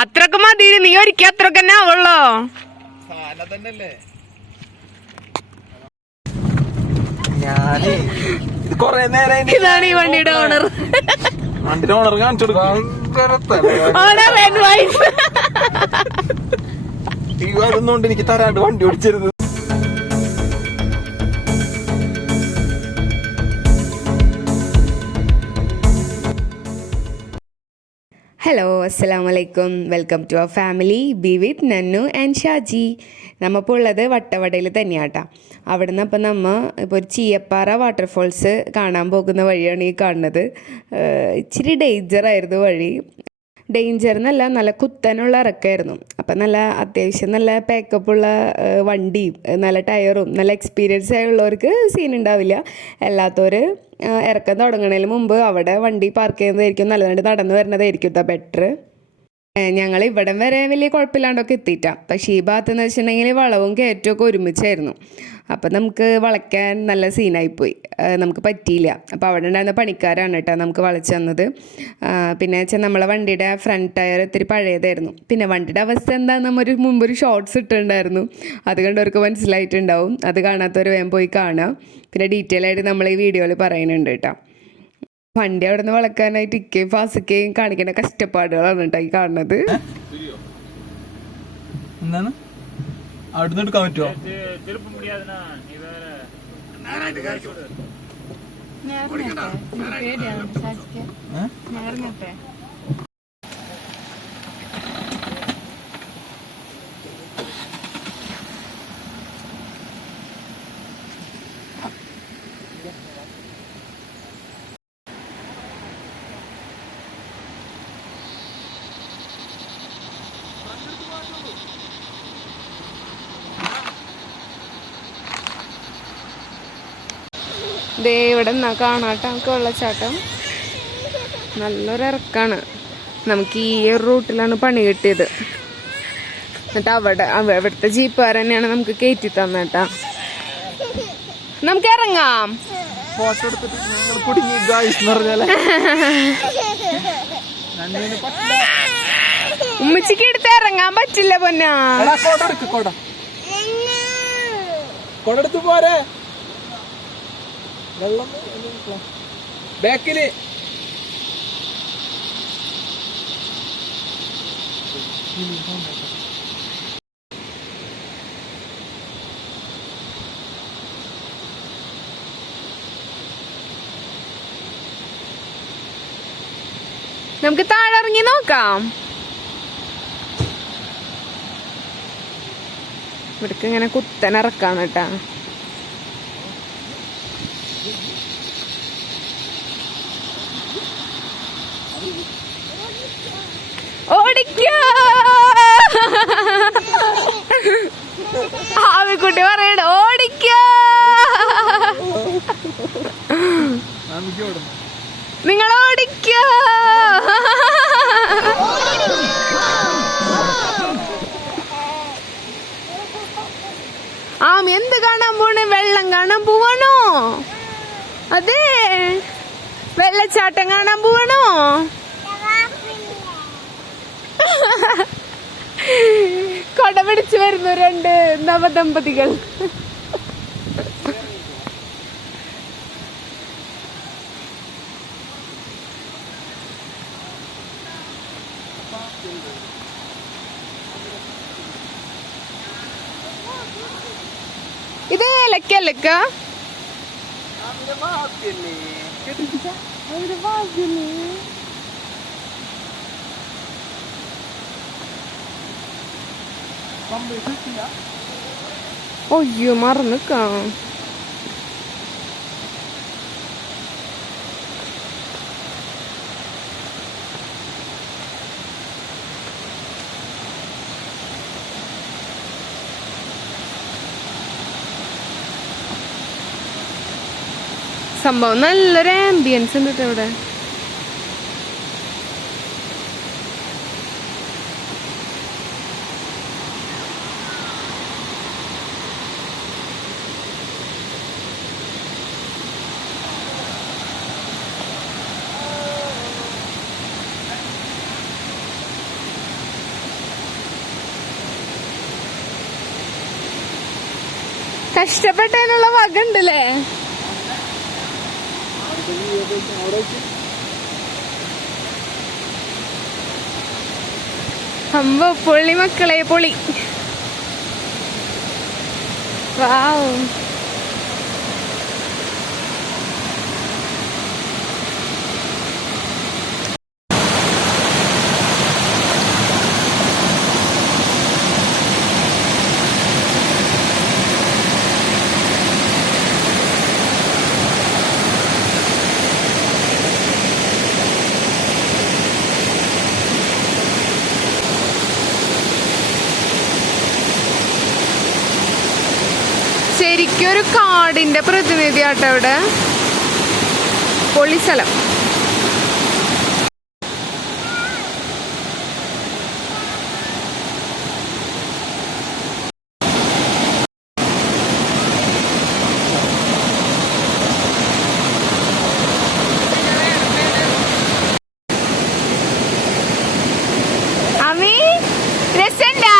അത്രക്ക് മതി, നീ ഒരിക്കൽ അത്രക്ക് തന്നെ ആവുള്ളോ. ഇതാണ് ഈ വണ്ടിയുടെ ഓണർ. ഓണർ കാണിച്ചു അതൊന്നുകൊണ്ട് എനിക്ക് തരാണ്ട് വണ്ടി ഓടിച്ചരുത്. ഹലോ, അസ്സലാമലൈക്കും. Welcome to our family be with Nannu and Shaji. നമ്മളിപ്പോൾ ഉള്ളത് വട്ടവടയിൽ തന്നെയാട്ടാ. അവിടെ നിന്ന് അപ്പം ഇപ്പോൾ ഒരു ചീയപ്പാറ വാട്ടർഫോൾസ് കാണാൻ പോകുന്ന വഴിയാണ് ഈ കാണുന്നത്. ഇച്ചിരി ഡേഞ്ചറായിരുന്നു വഴി. ഡേഞ്ചർ എന്നല്ല, നല്ല കുത്തനുള്ള ഇറക്കമായിരുന്നു. അപ്പം നല്ല അത്യാവശ്യം നല്ല പാക്കപ്പുള്ള വണ്ടിയും നല്ല ടയറും നല്ല എക്സ്പീരിയൻസ് ആയുള്ളവർക്ക് സീൻ ഉണ്ടാവില്ല. അല്ലാത്തവർ ഇറക്കം തുടങ്ങുന്നതിന് മുമ്പ് അവിടെ വണ്ടി പാർക്ക് ചെയ്യുന്നതായിരിക്കും നല്ലതായിട്ട്, നടന്നു വരുന്നതായിരിക്കും ബെറ്റർ. ഞങ്ങൾ ഇവിടം വരെ വലിയ കുഴപ്പമില്ലാണ്ടൊക്കെ എത്തിയിട്ടാണ്. പക്ഷേ ഈ ഭാഗത്തെന്ന് വെച്ചിട്ടുണ്ടെങ്കിൽ വളവും കയറ്റമൊക്കെ ഒരുമിച്ചായിരുന്നു. അപ്പം നമുക്ക് വളയ്ക്കാൻ നല്ല സീനായിപ്പോയി, നമുക്ക് പറ്റിയില്ല. അപ്പോൾ അവിടെ ഉണ്ടായിരുന്ന പണിക്കാരാണ് കേട്ടോ നമുക്ക് വളച്ച് തന്നത്. പിന്നെ വെച്ചാൽ നമ്മളെ വണ്ടിയുടെ ഫ്രണ്ട് ടയർ ഇത്തിരി പഴയതായിരുന്നു. പിന്നെ വണ്ടിയുടെ അവസ്ഥ എന്താണെന്ന് നമ്മൾ മുമ്പൊരു ഷോർട്സ് ഇട്ടിട്ടുണ്ടായിരുന്നു, അത് കണ്ടവർക്ക് മനസ്സിലായിട്ടുണ്ടാവും. അത് കാണാത്തവർ വേഗം പോയി കാണാം. പിന്നെ ഡീറ്റെയിൽ ആയിട്ട് നമ്മൾ ഈ വീഡിയോയിൽ പറയുന്നുണ്ട് കേട്ടോ. വണ്ടി അവിടെ നിന്ന് വളക്കാനായിട്ട് ഇക്കയും ഫാസിക്കയും കാണിക്കുന്ന കഷ്ടപ്പാടുകളാണ് കേട്ടോ ഈ കാണുന്നത്. എന്താണ് അവിടുന്ന് എടുക്കാൻ പറ്റുമോ? ദേ ഇവിടെ നിന്നാ കാണാട്ടോ നമുക്ക് വെള്ളച്ചാട്ടം. നല്ലൊരിറക്കാണ്. നമുക്ക് ഈ ഒരു റൂട്ടിലാണ് പണി കിട്ടിയത്. എന്നിട്ട് അവിടുത്തെ ജീപ്പുകാർ തന്നെയാണ് നമുക്ക് കയറ്റി തന്നേട്ടാ. നമുക്ക് ഇറങ്ങാം. ഉമ്മച്ചിക്ക് എടുത്ത് ഇറങ്ങാൻ പറ്റില്ല പൊന്നാ. കൊടടുത്ത് പോരെ വെള്ളം ബാക്കില്. നമുക്ക് താഴെ ഇറങ്ങി നോക്കാം. ഇവിടേക്ക് ഇങ്ങനെ കുത്തനിറക്കാണ് കേട്ടാ. ഓടിക്കോ ആവിക്കുട്ടി പറയണ, ഓടിക്കോ. നിങ്ങൾ ഓടിക്കോ. ആമി എന്ത് കാണാൻ പോണേ? വെള്ളം കാണാൻ പോവാണോ? അതെ, വെള്ളച്ചാട്ടം കാണാൻ പോവാണോ? കൊട പിടിച്ചു വരുന്നു രണ്ട് നവദമ്പതികൾ. ഇത് ഏലക്കല്ലക്ക ഒയ്യോ മറന്നിക്കാം. സംഭവം നല്ലൊരു ആംബിയൻസ് ഉണ്ട് കേട്ടോ ഇവിടെ. കഷ്ടപ്പെട്ടതിനുള്ള വക ഉണ്ടല്ലേ. അമ്പോ പൊള്ളി മക്കളെ പൊളി. വാവ്. ശരിക്കും ഒരു കാടിന്റെ പ്രതിനിധിയാട്ടോ ഇവിടെ. പൊളി സ്ഥലം. അമ്മി രസണ്ടാ?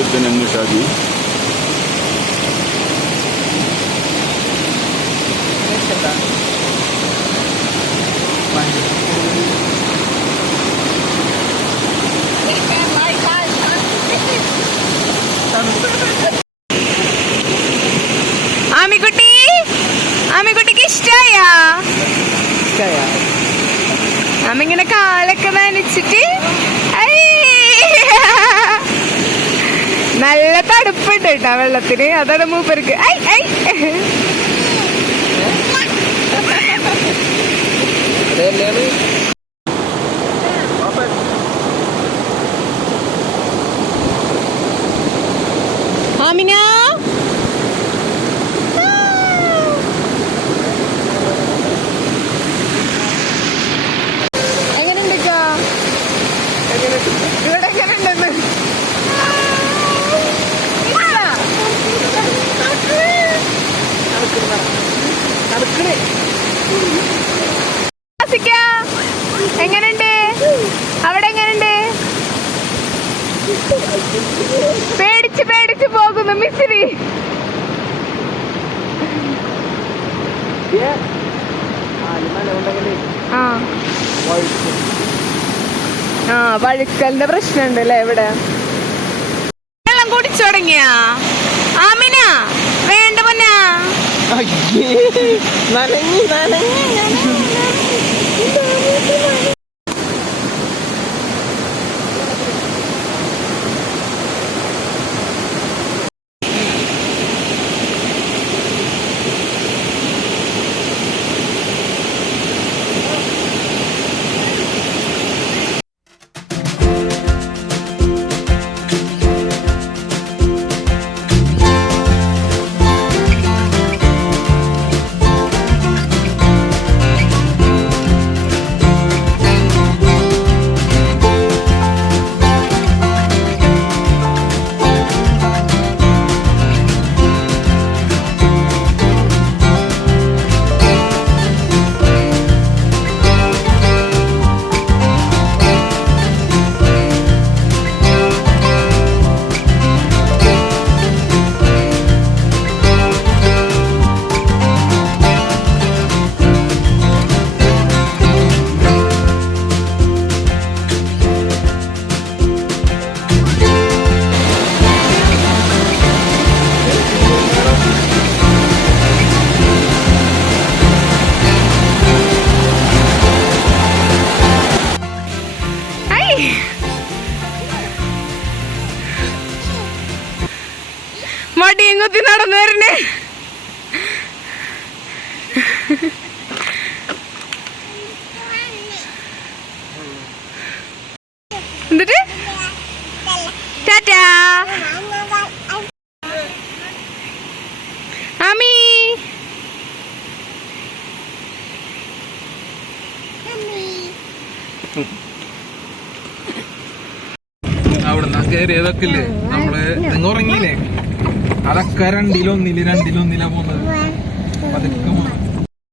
with the Nannu&Shaji. ആമിക്കുട്ടിക്ക് ഇഷ്ടായാ? ആമിങ്ങനെ കാലൊക്കെ നനച്ചിട്ട് നല്ല തണുപ്പുണ്ട് കേട്ടാ വെള്ളത്തിന്. അതാണ് മൂപ്പർക്ക്. ആമിന എങ്ങനെയുണ്ട്? ഇവിടെ എങ്ങനെയുണ്ടെന്ന് എങ്ങനെയുണ്ട്? അവിടെ എങ്ങനെയുണ്ട്? പേടിച്ച് പേടിച്ച് പോകുന്നു മിസ്സിരി. വഴുക്കലിന്റെ പ്രശ്നമുണ്ട് അല്ലേ ഇവിടെ? വെള്ളം കുടിച്ചു തുടങ്ങിയ ആമിന? വേണ്ട പൊന്നാ. നനഞ്ഞു നനഞ്ഞു മടിയും കുത്തി നടന്നു വരണേ. എന്നിട്ട് ടാറ്റാ ആമി. അവിടുന്ന് കയറിയതൊക്കെ ഇല്ലേ നമ്മള് നിങ്ങൾ ഉറങ്ങിയില്ലേ, അതൊക്കെ രണ്ടിലൊന്നിലാ പോകുന്നത്. പതുക്കെ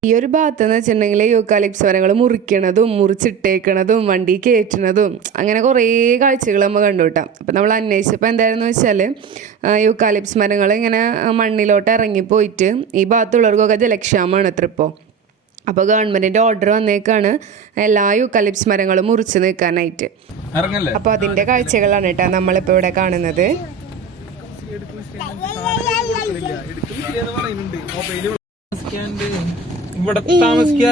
ഈ ഒരു ഭാഗത്ത് എന്ന് വെച്ചിട്ടുണ്ടെങ്കിൽ യൂക്കാലിപ്സ് മരങ്ങൾ മുറിക്കണതും മുറിച്ചിട്ടേക്കണതും വണ്ടി കയറ്റുന്നതും അങ്ങനെ കുറേ കാഴ്ചകൾ നമ്മൾ കണ്ടു കിട്ടാം. അപ്പം നമ്മൾ അന്വേഷിച്ചപ്പോൾ എന്തായിരുന്നു വെച്ചാൽ യൂക്കാലിപ്സ് മരങ്ങൾ ഇങ്ങനെ മണ്ണിലോട്ട് ഇറങ്ങിപ്പോയിട്ട് ഈ ഭാഗത്തുള്ളവർക്കൊക്കെ ജലക്ഷാമമാണ് അത്ര ഇപ്പോൾ. അപ്പോൾ ഗവൺമെൻറ്റിൻ്റെ ഓർഡർ വന്നേക്കാണ് എല്ലാ യൂക്കാലിപ്സ് മരങ്ങളും മുറിച്ച് നിൽക്കാനായിട്ട്. അപ്പോൾ അതിൻ്റെ കാഴ്ചകളാണ് കേട്ടോ നമ്മളിപ്പോൾ ഇവിടെ കാണുന്നത്. ഇവിടെ താമസിക്കാ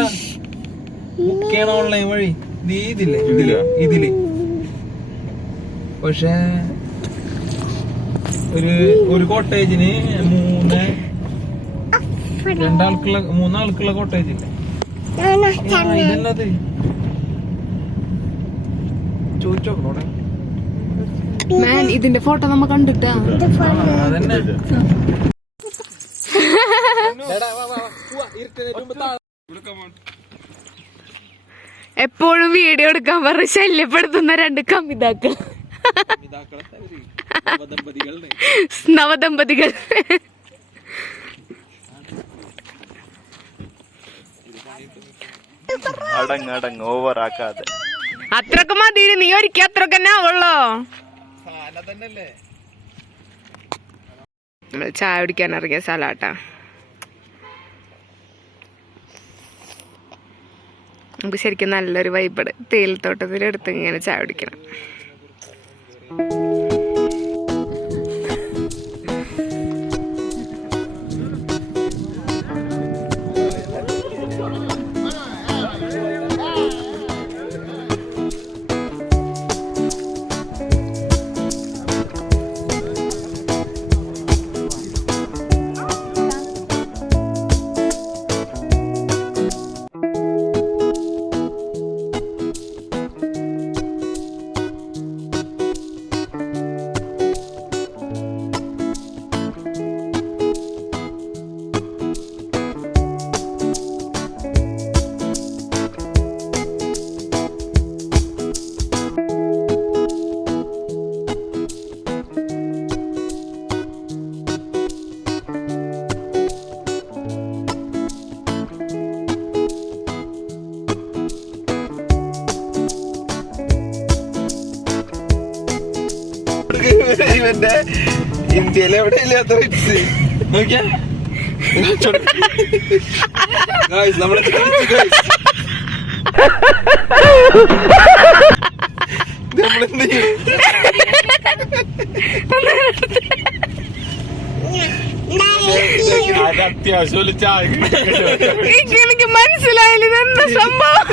ബുക്ക് ചെയ്യണ ഓൺലൈൻ വഴി ഇതില് പക്ഷെ ഒരു കോട്ടേജിന് മൂന്നാൾക്കുള്ള കോട്ടേജ് ഇല്ലേ, ഇതല്ലത് ചോദിച്ചോക്കണോടെ. ഇതിന്റെ ഫോട്ടോ നമ്മ കണ്ടിട്ടാ അതന്നെ. എപ്പോഴും വീഡിയോ എടുക്കാൻ പറഞ്ഞ് ശല്യപ്പെടുത്തുന്ന രണ്ട് കമിതാക്കൾ, നവദമ്പതികൾ. അടങ്ങ് ഓവറാക്കാതെ. അത്രക്ക് മതി, നീ ഒരിക്കൽ അത്രക്ക് തന്നെ ആവുള്ളോ. ചായ കുടിക്കാൻ ഇറങ്ങിയ സ്ഥലാട്ടാ. നമുക്ക് ശരിക്കും നല്ലൊരു വൈബ് തേയിലത്തോട്ടത്തിലെടുത്ത് ഇങ്ങനെ ചായ കുടിക്കണം. ഇവന്റെ ഇന്ത്യയിലെ എവിടെ ഇല്ലാത്ത റിപ്സ് നോക്കിയാ നമ്മളെ നമ്മളെന്ത് ചെയ്യും? അത്യാവശ്യം എനിക്ക് മനസ്സിലായില്ല ഇതെന്താ സംഭവം.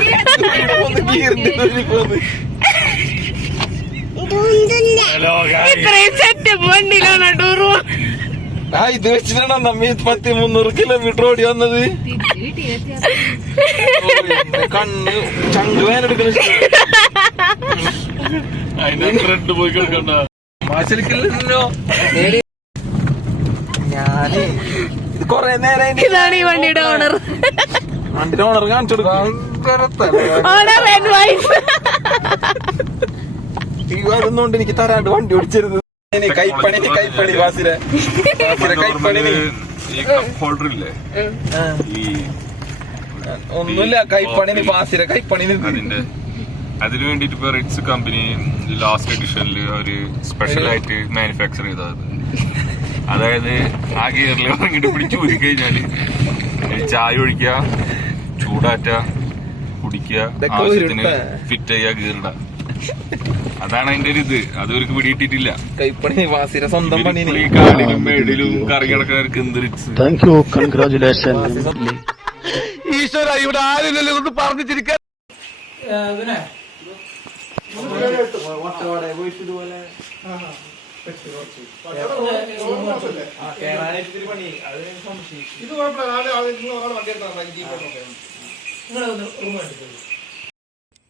ഇത്രയും സെറ്റപ്പ് വണ്ടിയിലാണ് ടൂർ. ഇത് വെച്ചിട്ടാണോ നമ്മ 300 കിലോമീറ്റർ ഓടി വന്നത്. കണ്ണ് ചങ്ക് വേനെടുക്കുന്ന പോയി കേൾക്കണ്ട. മാശലിക്കല്ലോ ഞാന് ഇത് കൊറേ നേരം. ഇതാണ് ഈ വണ്ടിയുടെ ഓണർ. വണ്ടിയുടെ ഓണർ കാണിച്ചു കൊടുക്കാം. അതൊന്നുകൊണ്ട് എനിക്ക് തരാണ്ട് വണ്ടി ഓടിച്ചരുത്. കൈപ്പണി വാസിരെ ഒന്നുമില്ല. കൈപ്പണി വാസിരെ കൈപ്പണി അതിനു വേണ്ടിട്ട് ഇപ്പൊ റിറ്റ്സ് കമ്പനി ലാസ്റ്റ് എഡിഷനിൽ ഒരു സ്പെഷ്യൽ ആയിട്ട് മാനുഫാക്ചർ ചെയ്തത്. അതായത് ആ ഗിയറിൽ ഇറങ്ങിട്ട് പിടിച്ച് ഊരി കഴിഞ്ഞാല് ചായ ഒഴിക്കുക, ചൂടാറ്റ, കുടിക്കുക, ആവശ്യത്തിന് ഫിറ്റ് ചെയ്യുക, ഗിയറിട. അതാണ് അതിന്റെ ഒരു ഇത്. അത് അവർക്ക് പിടിയിട്ടിട്ടില്ല. കൈപ്പണി വാസിര സ്വന്തം പണി. കാടിലും മേടിലും കറങ്ങി നടക്കുന്നവർക്ക് എന്ത് റിറ്റ്സ്. Thank you, congratulation. ഈശ്വര ഇവിടെ ആരില്ലല്ലോ ഒന്ന് പറഞ്ഞിരിക്കാൻ.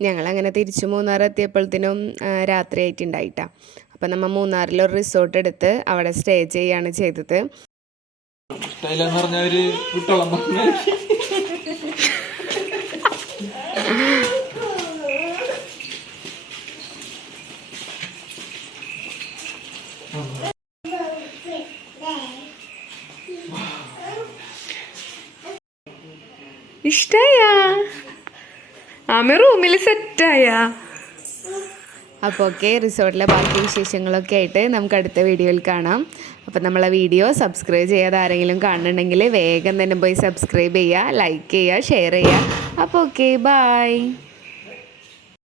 ഞങ്ങളങ്ങനെ തിരിച്ചു മൂന്നാർ എത്തിയപ്പോഴത്തേനും രാത്രി ആയിട്ടുണ്ടായിട്ടാ. അപ്പം നമ്മൾ മൂന്നാറിലൊരു റിസോർട്ട് എടുത്ത് അവിടെ സ്റ്റേ ചെയ്യാണ് ചെയ്തത്. ഇഷ്ടായ ആമ റൂമിൽ സെറ്റായ. അപ്പോൾ ഓക്കെ, റിസോർട്ടിലെ ബാക്കി വിശേഷങ്ങളൊക്കെ ആയിട്ട് നമുക്ക് അടുത്ത വീഡിയോയിൽ കാണാം. അപ്പോൾ നമ്മളെ വീഡിയോ സബ്സ്ക്രൈബ് ചെയ്യാതെ ആരെങ്കിലും കാണുന്നുണ്ടെങ്കിൽ വേഗം തന്നെ പോയി സബ്സ്ക്രൈബ് ചെയ്യുക, ലൈക്ക് ചെയ്യുക, ഷെയർ ചെയ്യുക. അപ്പോൾ ഓക്കെ, ബൈ.